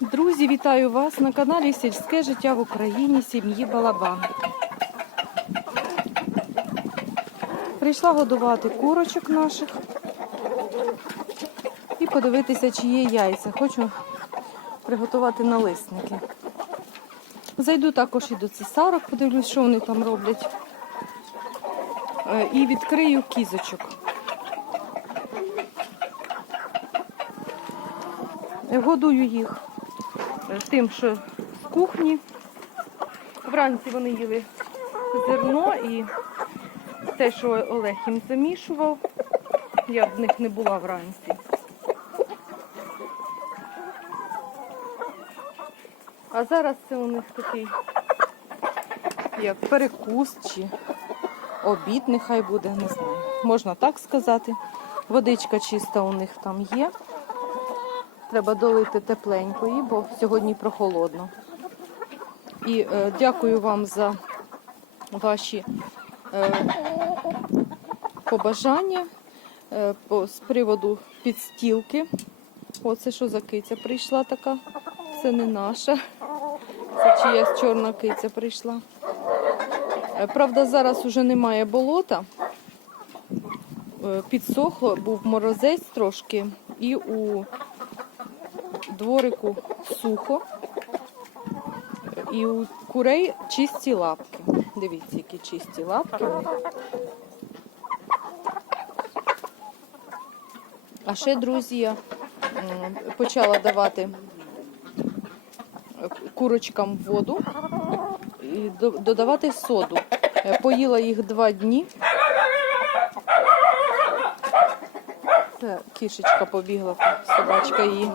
Друзі, вітаю вас на каналі Сільське життя в Україні сім'ї Балабан. Прийшла годувати курочок наших і подивитися, чи є яйця. Хочу приготувати налисники. Зайду також і до цесарок, подивлюсь, що вони там роблять. Е, І відкрию кізочок. Годую їх е, тим, що з кухні. Вранці вони їли зерно і те, що Олег їм замішував. Я в них не була вранці. А зараз це у них такий як перекус чи обід нехай буде, не знаю. Можна так сказати. Водичка чиста у них там є. Треба долити тепленької, бо сьогодні прохолодно. І е, дякую вам за ваші е, побажання е, по, з приводу підстілки. Оце що за киця прийшла така. Це не наша. Це чиясь чорна киця прийшла. Е, Правда, зараз уже немає болота. Е, Підсохло, був морозець трошки, і у дворику сухо. І у курей чисті лапки. Дивіться, які чисті лапки. А ще, друзі, я почала давати курочкам воду і додавати соду. Поїла їх два дні. Кішечка побігла, собачка її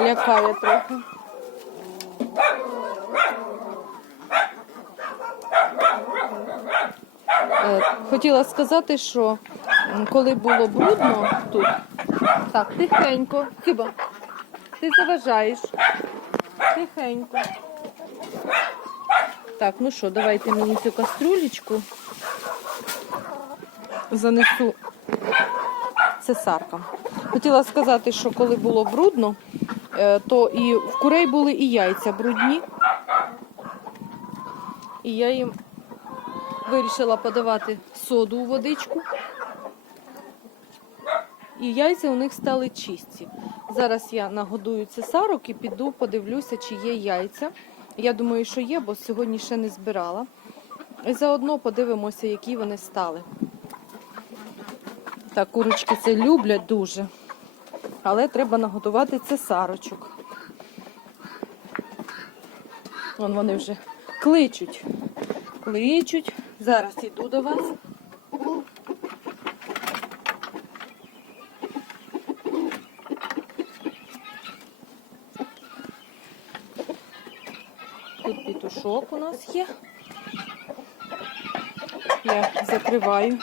лякає трохи. Е, Хотіла сказати, що коли було брудно тут, так, тихенько, хіба ти заважаєш. Тихенько. Так, ну що, давайте мені цю кастрюлечку занесу цесаркам. Хотіла сказати, що коли було брудно, то і в курей були і яйця брудні. І я їм вирішила подавати соду у водичку. І яйця у них стали чисті. Зараз я нагодую цесарок і піду подивлюся, чи є яйця. Я думаю, що є, бо сьогодні ще не збирала. І заодно подивимося, які вони стали. Так, курочки це люблять дуже. Але треба наготувати цесарочок. Вон вони вже кличуть. Кличуть. Зараз іду до вас. Тут пітушок у нас є. Я закриваю.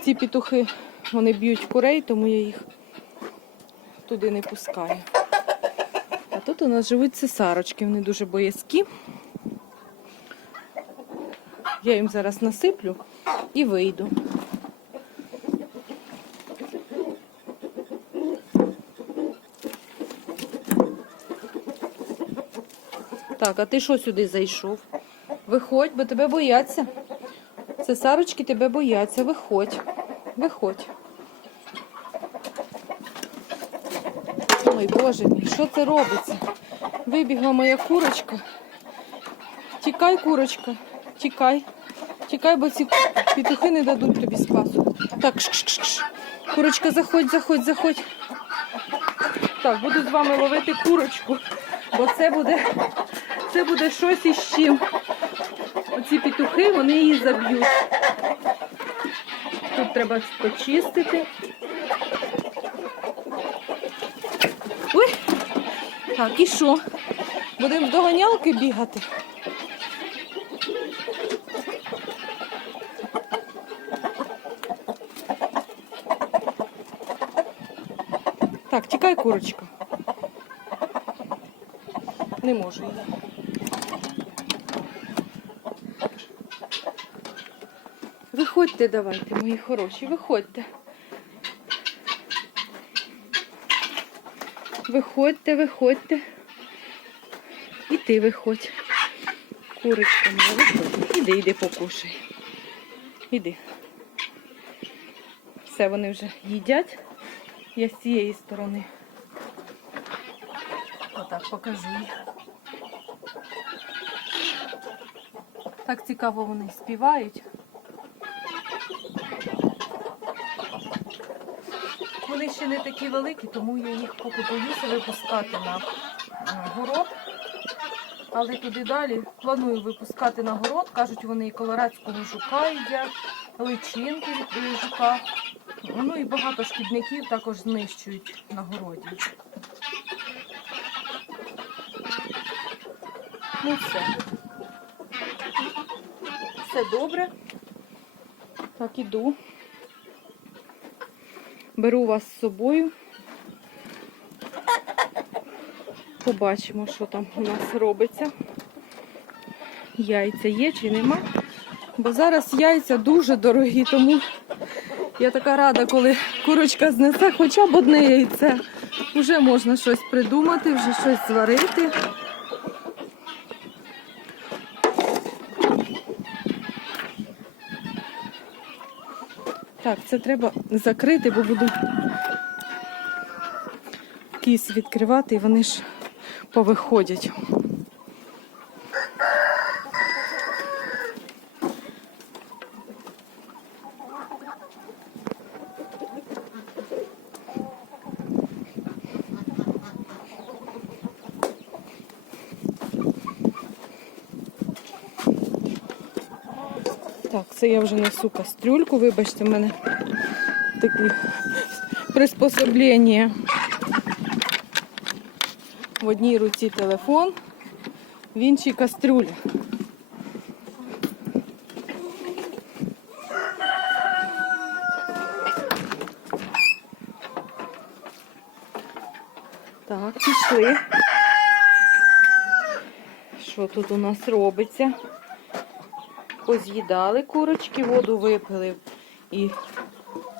Ці петухи вони б'ють курей, тому я їх туди не пускаю. А тут у нас живуть цесарочки, вони дуже боязкі. Я їм зараз насиплю і вийду. Так, а ти що сюди зайшов? Виходь, бо тебе бояться. Цесарочки тебе бояться. Виходь. Виходь. Ой, Боже мій, що це робиться? Вибігла моя курочка. Тікай, курочка, тікай. Тікай, бо ці петухи не дадуть тобі спасу. Так, кш-кш-кш. Курочка, заходь, заходь, заходь. Так, буду з вами ловити курочку, бо це буде, це буде щось із чим. Оці петухи, вони її заб'ють. Тут треба почистити. Так, і що? Будемо в доганялки бігати. Так, тікай, курочка. Не можу. Виходьте давайте, мої хороші, виходьте. Виходьте, виходьте. І ти виходь. Курочка моя, виходь. Іди, іди покушай. Іди. Все, вони вже їдять. Я з цієї сторони. Отак покажу їх. Так цікаво вони співають. Вони ще не такі великі, тому я їх поки боюся випускати на е, город. Але туди далі планую випускати на город. Кажуть, вони і колорадського жука їдять, личинки від е, жука. Ну і багато шкідників також знищують на городі. Ну все. Все добре. Так, іду. Беру вас з собою. Побачимо, що там у нас робиться. Яйця є чи нема. Бо зараз яйця дуже дорогі, тому я така рада, коли курочка знесе хоча б одне яйце. Вже можна щось придумати, вже щось зварити. Так, це треба закрити, бо буду кіс відкривати, і вони ж повиходять. Так, це я вже несу кастрюльку, вибачте, в мене такі приспособлення. В одній руці телефон, в іншій кастрюля. Так, пішли. Що тут у нас робиться? Поз'їдали курочки, воду випили і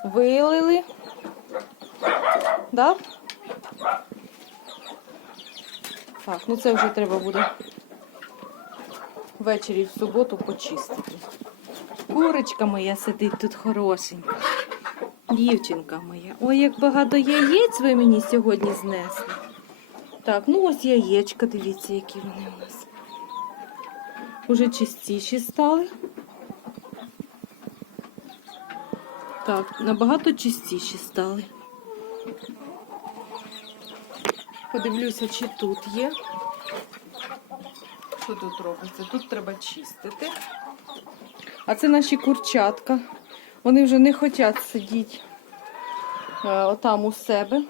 вилили. Да? Так, ну це вже треба буде ввечері в суботу почистити. Курочка моя сидить тут хорошенька. Дівчинка моя. Ой, як багато яєць ви мені сьогодні знесли. Так, ну ось яєчка, дивіться, які вони у нас. Уже чистіші стали. Так, набагато чистіші стали. Подивлюся, чи тут є. Що тут робиться? Тут треба чистити. А це наші курчатка. Вони вже не хочуть сидіти е, отам у себе.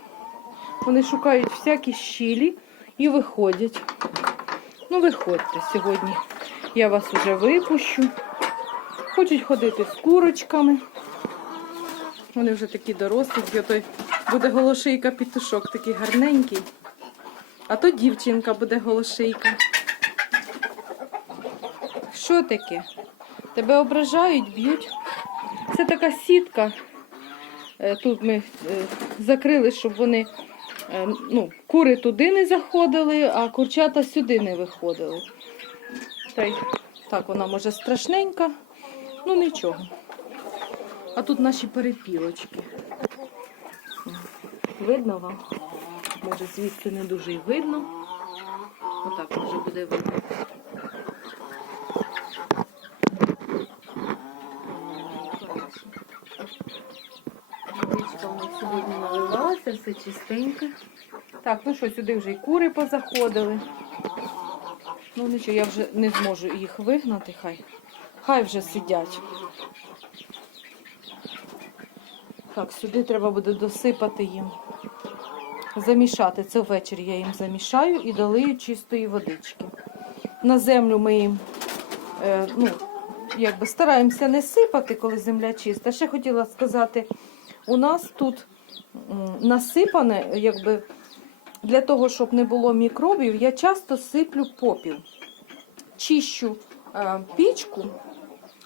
Вони шукають всякі щілі і виходять. Ну, виходьте сьогодні. Я вас вже випущу. Хочуть ходити з курочками. Вони вже такі дорослі, той буде голошийка пітушок, такий гарненький. А то дівчинка буде голошийка. Що таке? Тебе ображають, б'ють. Це така сітка. Е, Тут ми е, закрили, щоб вони е, ну, кури туди не заходили, а курчата сюди не виходили. Та так, вона може страшненька, ну нічого. А тут наші перепілочки. Видно вам? Може, звідси не дуже й видно. Отак може буде видно. Водичка нас сьогодні наливалася, все чистеньке. Так, ну що, сюди вже і кури позаходили. Ну нічого, я вже не зможу їх вигнати, хай. Хай вже сидять. Так, сюди треба буде досипати їм. Замішати. Це ввечері я їм замішаю і долию чистої водички. На землю ми їм е, ну, якби стараємося не сипати, коли земля чиста. Ще хотіла сказати, у нас тут насипане, якби для того, щоб не було мікробів, я часто сиплю попіл. Чищу е, пічку.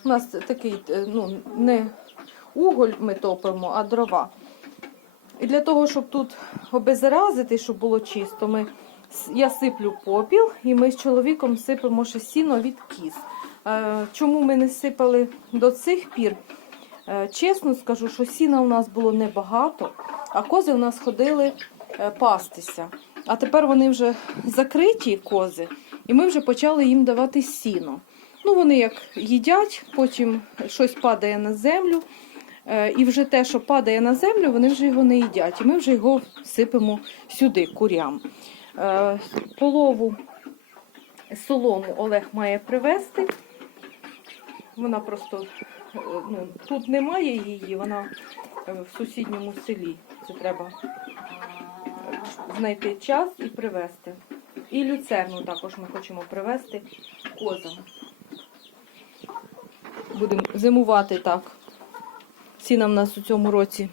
У нас такий, е, ну, не уголь ми топимо, а дрова. І для того, щоб тут обеззаразити, щоб було чисто, ми, я сиплю попіл і ми з чоловіком сипемо ще сіно від кіз. Е, Чому ми не сипали до цих пір? Чесно скажу, що сіна у нас було небагато, а кози у нас ходили пастися. А тепер вони вже закриті кози, і ми вже почали їм давати сіно. Ну, вони як їдять, потім щось падає на землю. Е, І вже те, що падає на землю, вони вже його не їдять. І ми вже його сипемо сюди, курям. Е, Полову солому Олег має привезти. Вона просто е, ну, тут немає її, вона в сусідньому селі. Це треба знайти час і привезти. І люцерну також ми хочемо привезти козам. Будемо зимувати так. Сіна в нас у цьому році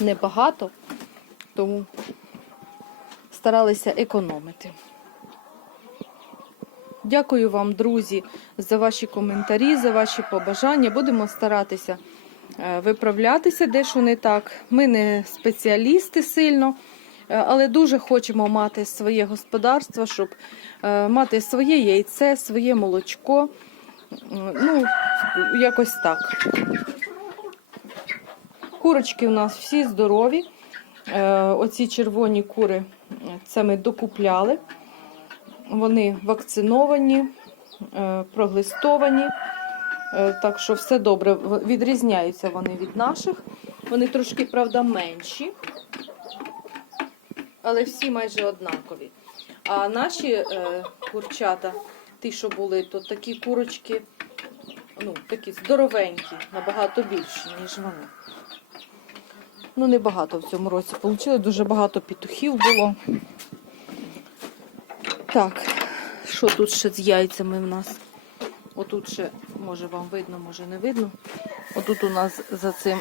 небагато, тому старалися економити. Дякую вам, друзі, за ваші коментарі, за ваші побажання. Будемо старатися е, виправлятися, де що не так. Ми не спеціалісти сильно, але дуже хочемо мати своє господарство, щоб е, мати своє яйце, своє молочко. Ну, якось так. Курочки у нас всі здорові. Е, Оці червоні кури е, це ми докупляли. Вони вакциновані, е, проглистовані. Е, Так що все добре. Відрізняються вони від наших. Вони трошки, правда, менші, але всі майже однакові. А наші е, курчата, ті, що були, то такі курочки, ну, такі здоровенькі, набагато більші, ніж вони. Ну, небагато в цьому році отримали, дуже багато петухів було. Так, що тут ще з яйцями в нас? Отут ще, може вам видно, може не видно. Отут у нас за цим,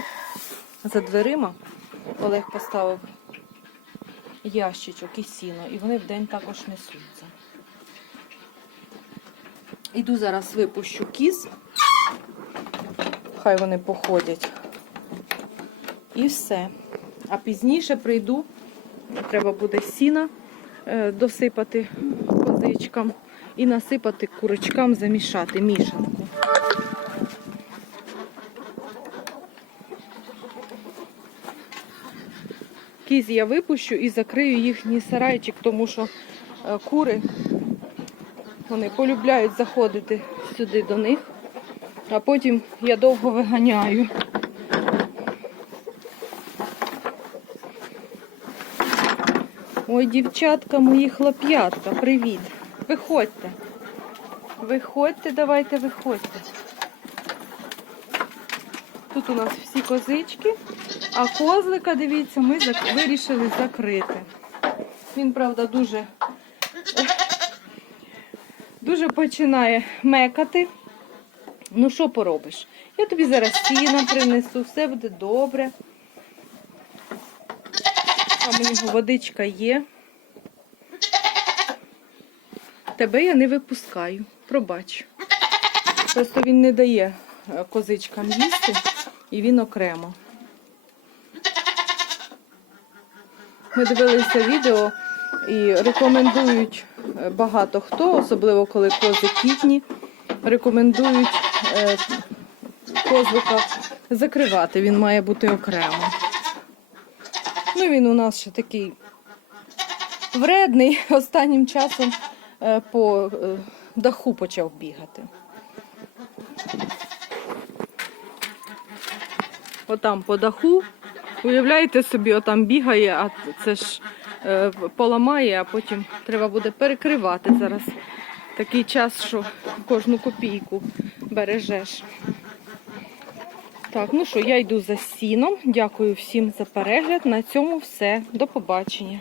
за дверима Олег поставив ящичок і сіно, і вони вдень також несуться. Іду зараз випущу кіз. Хай вони походять. І все. А пізніше прийду, треба буде сіна е, досипати козичкам і насипати курочкам, замішати мішанку. Кіз я випущу і закрию їхній сарайчик, тому що е, кури вони полюбляють заходити сюди до них, а потім я довго виганяю. Ой, дівчатка, мої хлоп'ятка, привіт. Виходьте. Виходьте, давайте виходьте. Тут у нас всі козички, а козлика, дивіться, ми вирішили закрити. Він, правда, дуже, дуже починає мекати. Ну, що поробиш? Я тобі зараз сіна принесу, все буде добре. А в нього водичка є. Тебе я не випускаю. Пробач. Просто він не дає е, козичкам їсти, і він окремо. Ми дивилися відео і рекомендують е, багато хто, особливо коли кози кітні, рекомендують е, козлика закривати. Він має бути окремо. Ну, він у нас ще такий вредний. Останнім часом е, по даху почав бігати. Отам по даху. Уявляєте собі, отам бігає, а це ж е, поламає, а потім треба буде перекривати зараз. Такий час, що кожну копійку бережеш. Так, ну що, я йду за сіном. Дякую всім за перегляд. На цьому все. До побачення.